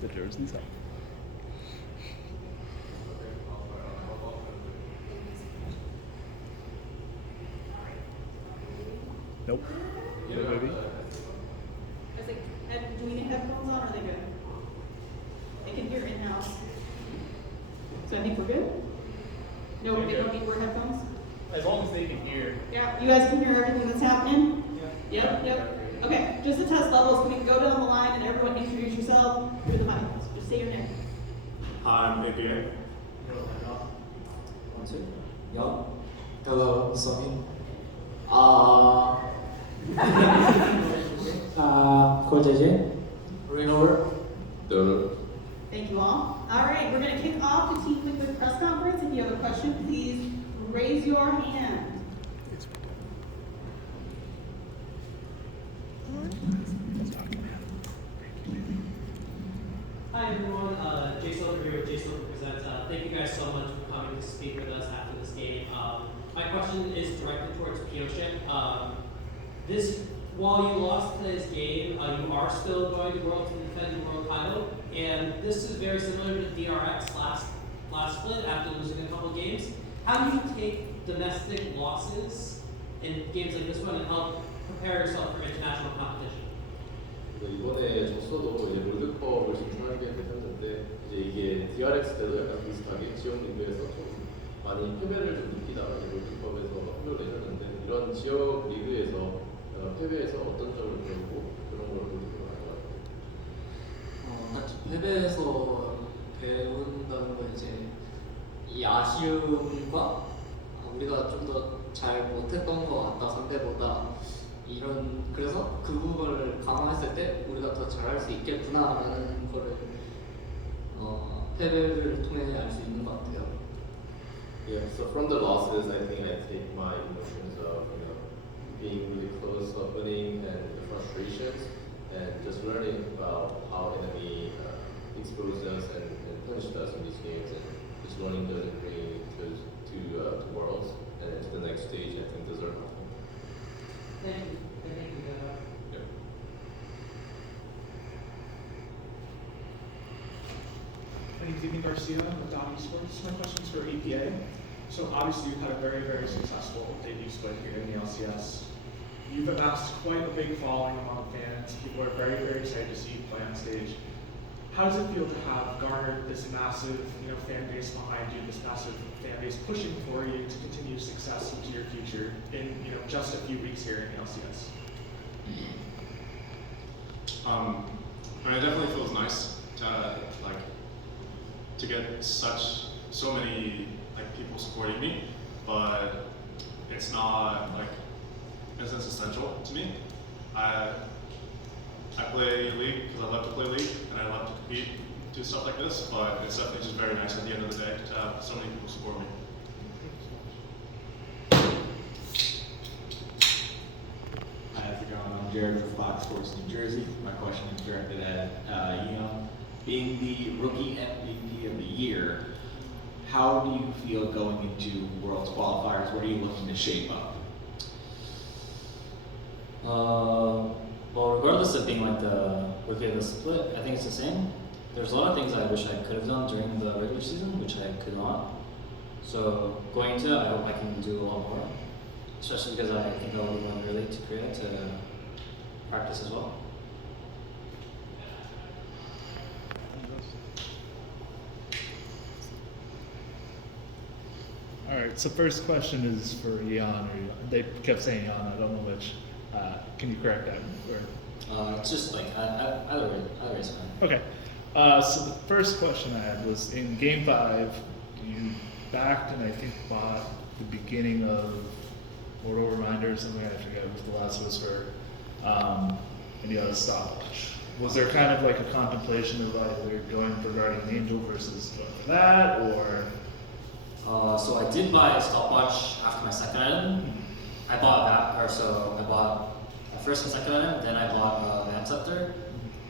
the jerseys up. Nope. Yeah, Maybe. I was like, do we need headphones on or are they good? They can hear in-house. So I think we're good? No, they don't need to wear headphones? as long as they can hear. Yeah, you guys can hear everything that's happening? Yeah. Yep. Okay, just to test levels, can we go down the line and everyone introduce yourself with the mic? Just say your name. Hi, I'm APA. 1, 2. Yeah. Hello, Somin. Coach AJ. Rainover. Thank you all. All right, we're going to kick off the Team Liquid press conference. If you have a question, please raise your hand. Hi everyone, Jason over here with Jason Presents. Thank you guys so much for coming to speak with us after this game. My question is directed towards Pioshik. While you lost today's game, you are still going to World to defend the world title, and this is very similar to DRX last split after losing a couple games. How do you take domestic losses in games like this one and help prepare yourself for international competition? 이번에 졌어도 이제 롤드컵을 진출하게 됐었는데 이제 이게 DRX 때도 약간 비슷하게 지역 리그에서 좀 많이 패배를 좀 느끼다가 이제 롤드컵에서 합류를 내셨는데 이런 지역 리그에서 패배에서 어떤 점을 배우고 그런 걸 느끼고 나는 것 같아요. 딱히 패배에서 배운다는 건 이제 이 아쉬움과 우리가 좀 더 잘 못했던 것 같다 상대보다 그래서 그 부분을 강화했을 때 우리가 더 잘할 수 있겠구나라는 거를 패배를 통해 알 수 있는 것 같아요. Yeah, so from the losses, I think I take my emotions of being really close, of winning, and the frustrations, and just learning about how enemy exposed us and punished us in these games, and just learning those and bringing those to Worlds and to the next stage. I think those are helpful. Thank you. Thank you, Gavin. Yeah. My name is Ethan Garcia with Dom Esports. My question is for EPA. So obviously you've had a very, very successful debut split here in the LCS. You've amassed quite a big following among fans. People are very, very excited to see you play on stage. How does it feel to have garnered this massive, fan base behind you, this massive fan base pushing for you to continue success into your future in, just a few weeks here in the LCS? It definitely feels nice to get so many people supporting me, but it's not in a sense essential to me. I play League because I love to play League and I love to compete, do stuff like this, but it's definitely just very nice at the end of the day to have so many people support me. Hi, how's it going? I'm Jared from Fox Sports New Jersey. My question is directed at Ian. Being the rookie MVP of the year, how do you feel going into Worlds qualifiers? What are you looking to shape up? Well, regardless of being the rookie of the split, I think it's the same. There's a lot of things I wish I could have done during the regular season, which I could not. So going into it, I hope I can do a lot more, especially because I think I will be going early to Korea to practice as well. All right, so first question is for Ian, they kept saying Ian, I don't know which. Can you correct that? It's just either way is fine. Okay, so the first question I had was in Game 5, you backed and I think bought the beginning of Mortal Reminder or something, I forget what the last was for, and you had a stopwatch. Was there kind of a contemplation of either going for Guardian Angel versus going for that, or? So I did buy a stopwatch after my second item. I bought a first and second item, then I bought a Van Scepter.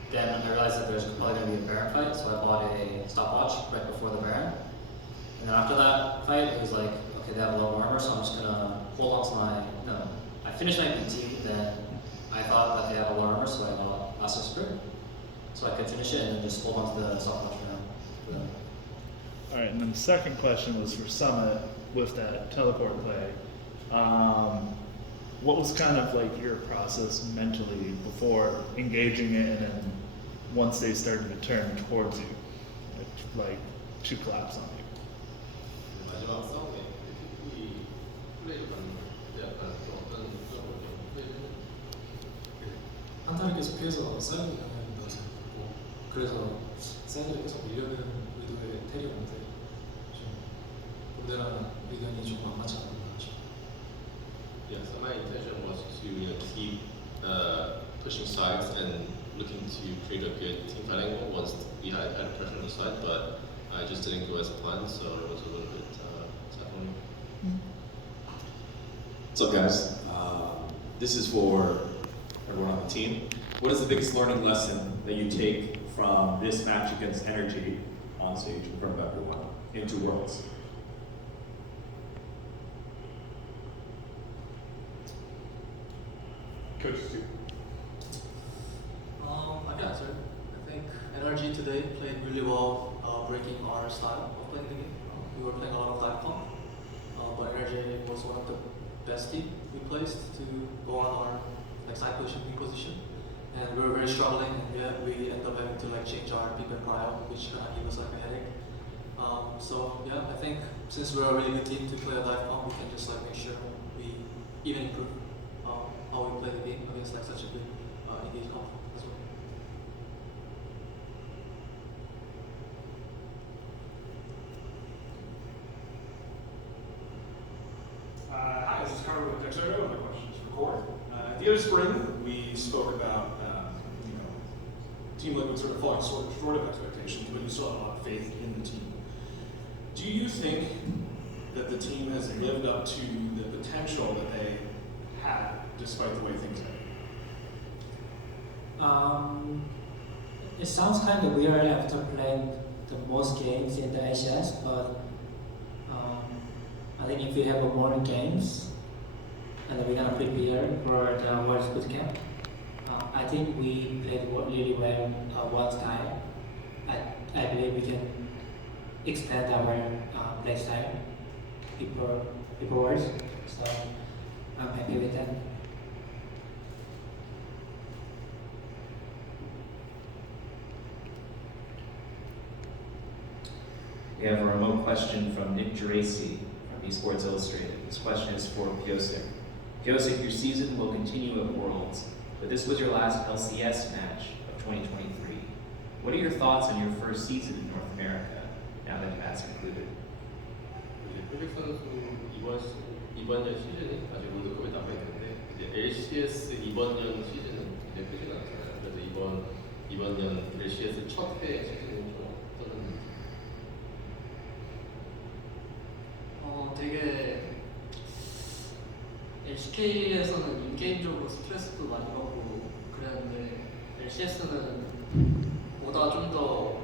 Then I realized that there's probably going to be a Baron fight, so I bought a stopwatch right before the Baron. And then after that fight, it was okay, they have a low armor, so I'm just going to hold on to I finished my PT, then I thought that they had a low armor, so I bought Master Spirit. so I could finish it and then just hold on to the stopwatch for now. All right, and then the second question was for Summit with that teleport play. What was kind of like your process mentally before engaging it, and then once they started to turn towards you, like two claps on you? 마지막 싸움에 이 플레이를 봤는데 약간 좀 어떤 플레이를 한타를 계속해서 사이드를 당하는 것을 보고 그래서 사이드를 계속 밀려는 의도의 테리였는데 좀 본대랑 의견이 좀 안 맞지 않았나 싶어요. Yeah, so my intention was to keep pushing sides and looking to create a good team fight angle once we had pressure on the side, but I just didn't go as planned, so it was a little bit sad for me. What's up, guys? This is for everyone on the team. What is the biggest learning lesson that you take from this match against NRG on stage in front of everyone into Worlds? Coach Stu. I can answer. I think NRG today played really well, breaking our style of playing the game. We were playing a lot of dive pump, but NRG was one of the best team we placed to go on our side position, B position, and we were very struggling. And we ended up having to change our peak and prio, which kind of gave us a headache. So yeah, I think since we're a really good team to play a dive pump, we can just make sure we even improve how we play the game against such a good engaged comp as well. Hi, this is Carver with Dexero, and my question is for Corey. At the end of spring, we spoke about Team Liquid sort of falling short of expectations, but you still have a lot of faith in the team. Do you think that the team has lived up to the potential that they had, despite the way things have? It sounds kind of weird after playing the most games in the LCS, but I think if we have more games and we're gonna prepare for the World Good Camp, I think we played really well one time. I believe we can extend our play style before Worlds, so I'm happy with that. We have a remote question from Nick Geraci from Esports Illustrated. This question is for Piosik. Piosik, your season will continue at Worlds, but this was your last LCS match of 2023. What are your thoughts on your first season in North America, now that that's concluded? 표식 선수 이번 년 시즌이 아직 롤드컵에 남아 있는데 이제 LCS 이번 년 시즌은 이제 끝이 났잖아요. 그래서 이번 년 LCS 첫 해 시즌은 좀 어떤? 되게 LCK에서는 인게임적으로 스트레스도 많이 받고 그랬는데 LCS는 보다 좀 더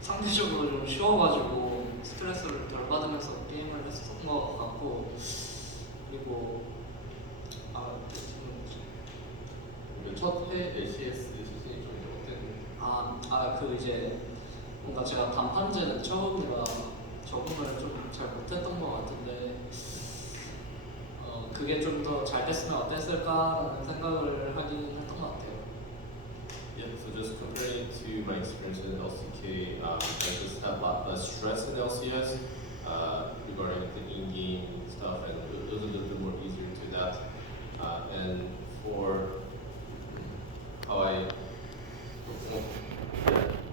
상대적으로 좀 쉬워가지고 스트레스를 덜 받으면서 게임을 했었던 것 같고 그리고 첫해 LCS 시즌이 좀 어땠는지? 그 이제 뭔가 제가 단판제는 처음이라 적응을 좀 잘 못했던 것 같은데 그게 좀 더 잘 됐으면 어땠을까라는 생각을 하긴 했던 것 같아요. Yeah, so just comparing to my experience in LCK, I just had a lot less stress in LCS regarding the in-game stuff, and it was a little bit more easier to adapt. And for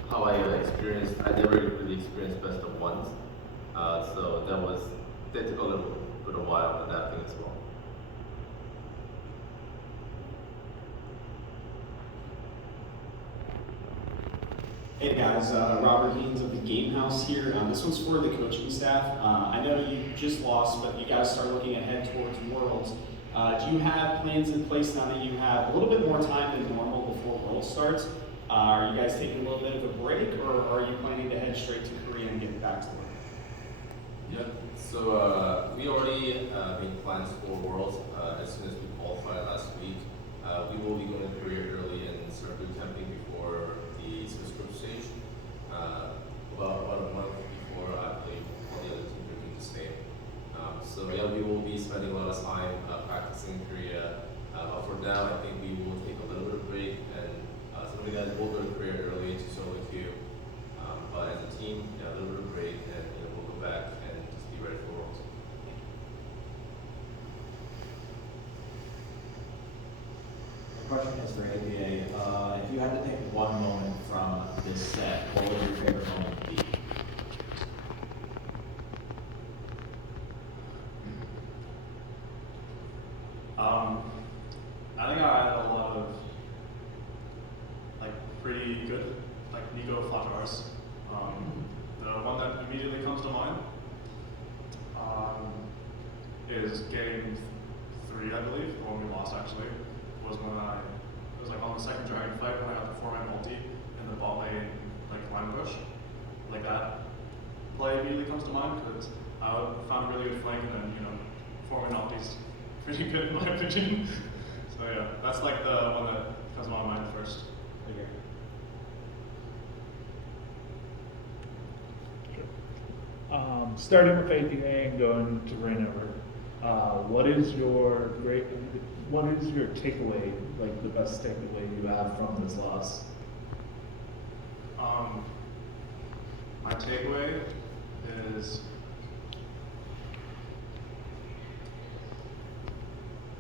how I experienced, I never really experienced best of ones, so that took a little bit of a while adapting as well. Hey guys, Robert Haynes of the Game House here. This one's for the coaching staff. I know you just lost, but you guys start looking ahead towards Worlds. Do you have plans in place now that you have a little bit more time than normal before Worlds starts? Are you guys taking a little bit of a break, or are you planning to head straight to Korea and get back to work? Yeah, so we already made plans for Worlds as soon as we qualified last week. We will be going to Korea early and start boot camping before the the Swiss group stage. About a month before I played, all the other teams were doing the same. So yeah, we will be spending a lot of time practicing in Korea. For now, I think we will take a little bit of break, and some of the guys will go to Korea early to solo queue. But as a team, yeah, a little bit of break, and we'll go back and just be ready for Worlds. The question is for ABA. If you had to pick one moment from this set, what would your favorite moment be? I think I had a lot of like pretty good like Nico flat jars. The one that immediately comes to mind is game 3, I believe, the one we lost actually, was when it was like on the second dragon fight when I got the 4-man multi in the bot lane like line push. Like that play immediately comes to mind because I found a really good flank, and then 4-man ulti's pretty good in my opinion. So yeah, that's like the one that comes to my mind first. Okay. Starting with APA and going to Rainover, what is your takeaway, like the best takeaway you have from this loss? My takeaway is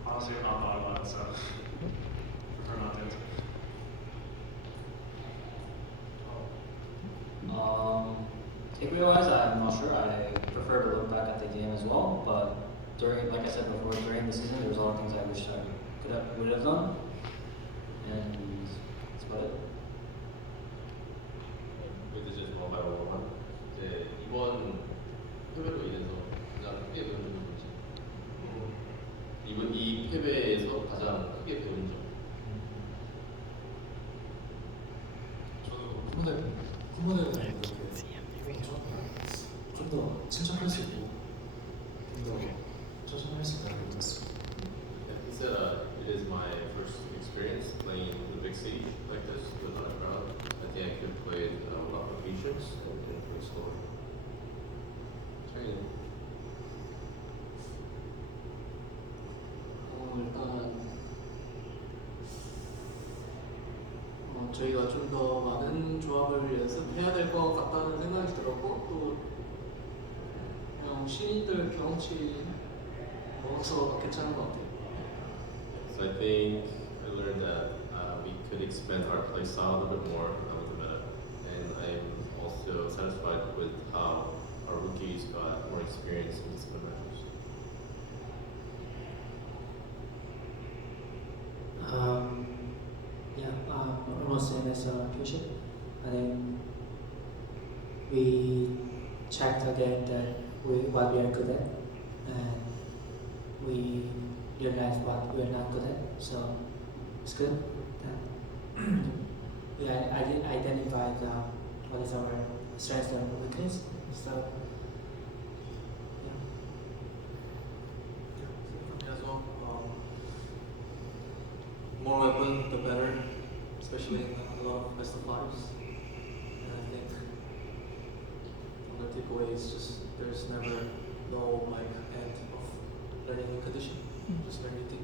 honestly I've not thought about it, so prefer not to answer. Takeaway-wise, I'm not sure. I prefer to look back at the game as well, but like I said before, during the season, there's a lot of things I wish I would have done, and that's about it. With just one by one, 이번 패배로 인해서 가장 크게 배운 점이 뭐지? 이번 이 패배에서 가장 크게 배운 점. 저도 후보들을 이렇게 좀 더 침착할 수 있고 좀 더 천천히 할 수 있다고 느꼈습니다. He said it is my first experience playing the big stage like this with a crowd. I think I could have played with a lot more patience and play slower. 일단 저희가 좀 더 많은 조합을 연습해야 될 것 같다는 생각이 들었고 또 그냥 신인들 경험치 먹어서 괜찮은 것 같아요. So I think I learned that we could expand our play style a little bit more with the meta, and I'm also satisfied with how our rookies got more experience in these matches. Almost same as Fusion. I think we checked again what we are good at, and we realized what we are not good at. So it's good that we identified what is our strengths and weakness. So as well, more weapon, the better, especially in a lot of best of fives. And I think the takeaway is just there's never no end of learning new condition. Just learn new thing.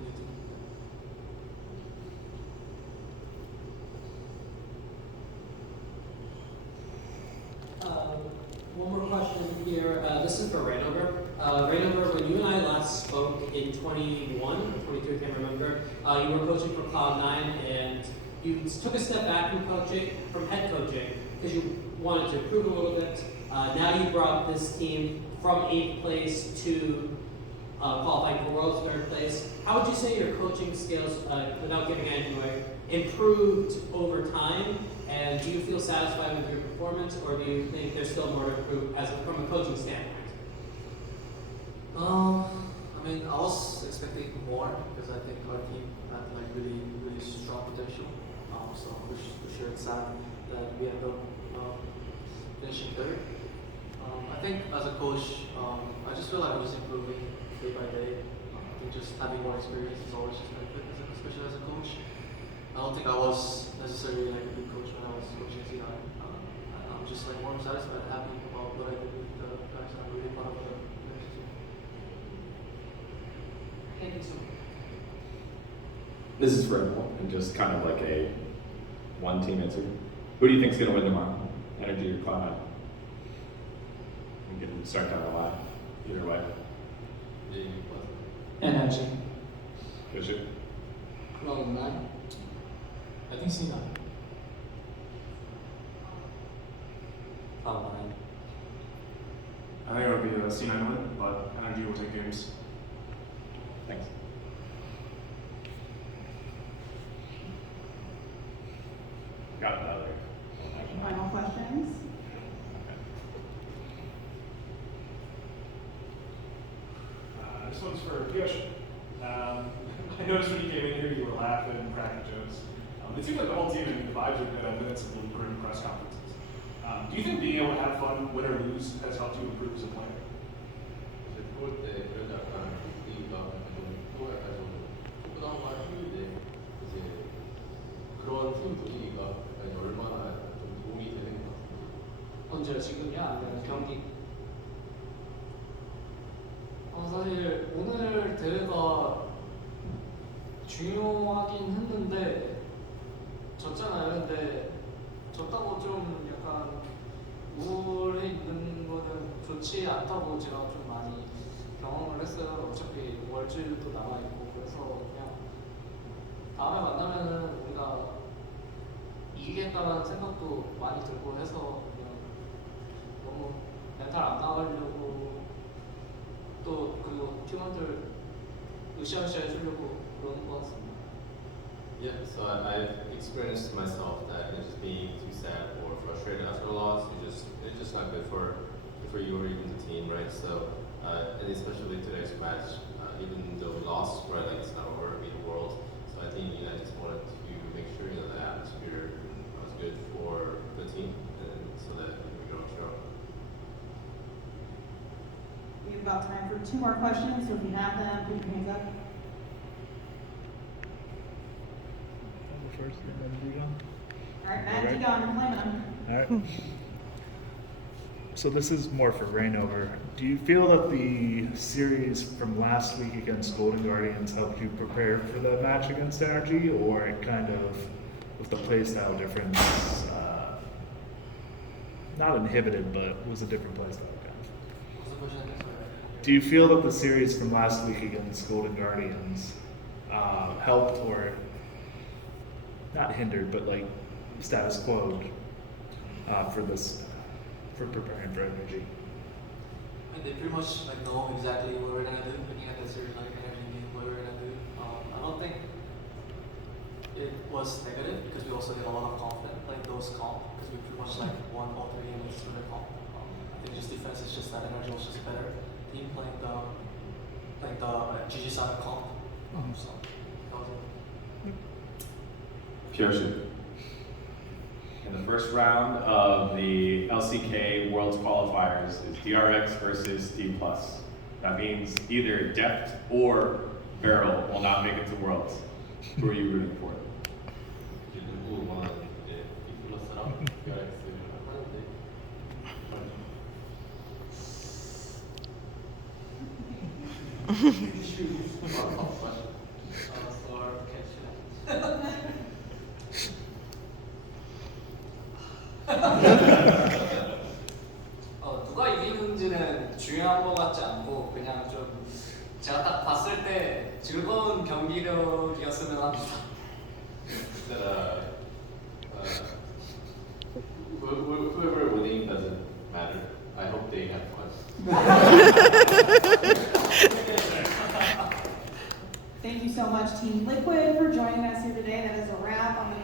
One more question here. This is for Rainover. Rainover, when you and I last spoke in 21 or 22, I can't remember, you were coaching for Cloud9, and you took a step back from head coaching, because you wanted to improve a little bit. Now you brought this team from 8th place to qualifying for World's 3rd place. How would you say your coaching skills, without giving anything away, improved over time? And do you feel satisfied with your performance, or do you think there's still more to improve from a coaching standpoint? I mean, I was expecting more because I think our team had like really strong potential. So for sure it's sad that we end up finishing 3rd. I think as a coach, I just feel like I'm just improving day by day. I think just having more experience is always just benefit, especially as a coach. don't think I was necessarily like a good coach when I was coaching C9. I'm just like more satisfied, happy about what I did with the guys. I'm really proud of the team. Thank you so much. This is for everyone, and just kind of like a one-team answer. Who do you think's gonna win tomorrow? NRG or Cloud9? We can start down the line. Either way. NRG. Bishop. Cloud9. I think C9. Cloud9. I think it would be a C9 win, but NRG will take games. Thanks. Got another. Final questions? This one's for Yoshi. I noticed when you came in here, you were laughing and cracking jokes. It seems like the whole team and the vibes are good evidence of the grim press conferences. Do you think being able to have fun, win or lose, has helped you improve as a player? 그럴 때 그런 약간 분위기가 또 약간 좀 조그만 말 했는데 이제 그런 팀 분위기가 얼마나 좀 도움이 되는 것 같아요. 언제요? 지금이야? 아니면 경기? 사실 오늘 대회가 중요하긴 했는데 졌잖아요. 근데 졌다고 좀 약간 우울해 있는 거는 좋지 않다고 제가 좀 많이 경험을 했어요. 어차피 월주일도 남아있고 그래서 그냥 다음에 만나면은 우리가 이기겠다는 생각도 많이 들고 해서 그냥 너무 멘탈 안 나가려고 또 그리고 팀원들 으쌰으쌰 해주려고 그러는 것 같습니다. Yeah, so I've experienced myself that just being too sad or frustrated after a loss, it's just not good for you or even the team, right? So, and especially today's match, even though we lost, right, like it's not over, we beat the world. So I think I just wanted to make sure the atmosphere was good for the team, and so that we can show. We have about time for 2 more questions, so if you have them, put your hands up. First, and then Dion. All right, Matt, Alright. Dion, you're claiming them. All right. So this is more for Rainover. Do you feel that the series from last week against Golden Guardians helped you prepare for the match against NRG, or it kind of, with the playstyle difference, not inhibited, but was a different playstyle kind of? Do you feel that the series from last week against Golden Guardians helped or not hindered, but like status quo for preparing for NRG? And they pretty much like know exactly what we're gonna do. Looking at the series, like everything, what we're gonna do. I don't think it was negative because we also get a lot of confidence, like those comp, because we pretty much like won all 3 games through the comp. I think just defense is just that NRG was just a better team playing the GG side comp. So that was it. Pyoshi. In the first round of the LCK Worlds qualifiers is DRX versus D+. That means either Deft or Barrel will not make it to Worlds. Who are you rooting for? 누구 원하는데 디플러스랑 DRX를 하는데 누가 이기는지는 중요한 것 같지 않고 그냥 좀 제가 딱 봤을 때 즐거운 경기력이었으면 합니다. whoever winning doesn't matter. I hope they have fun. Thank you so much, Team Liquid, for joining us here today. That is a wrap on the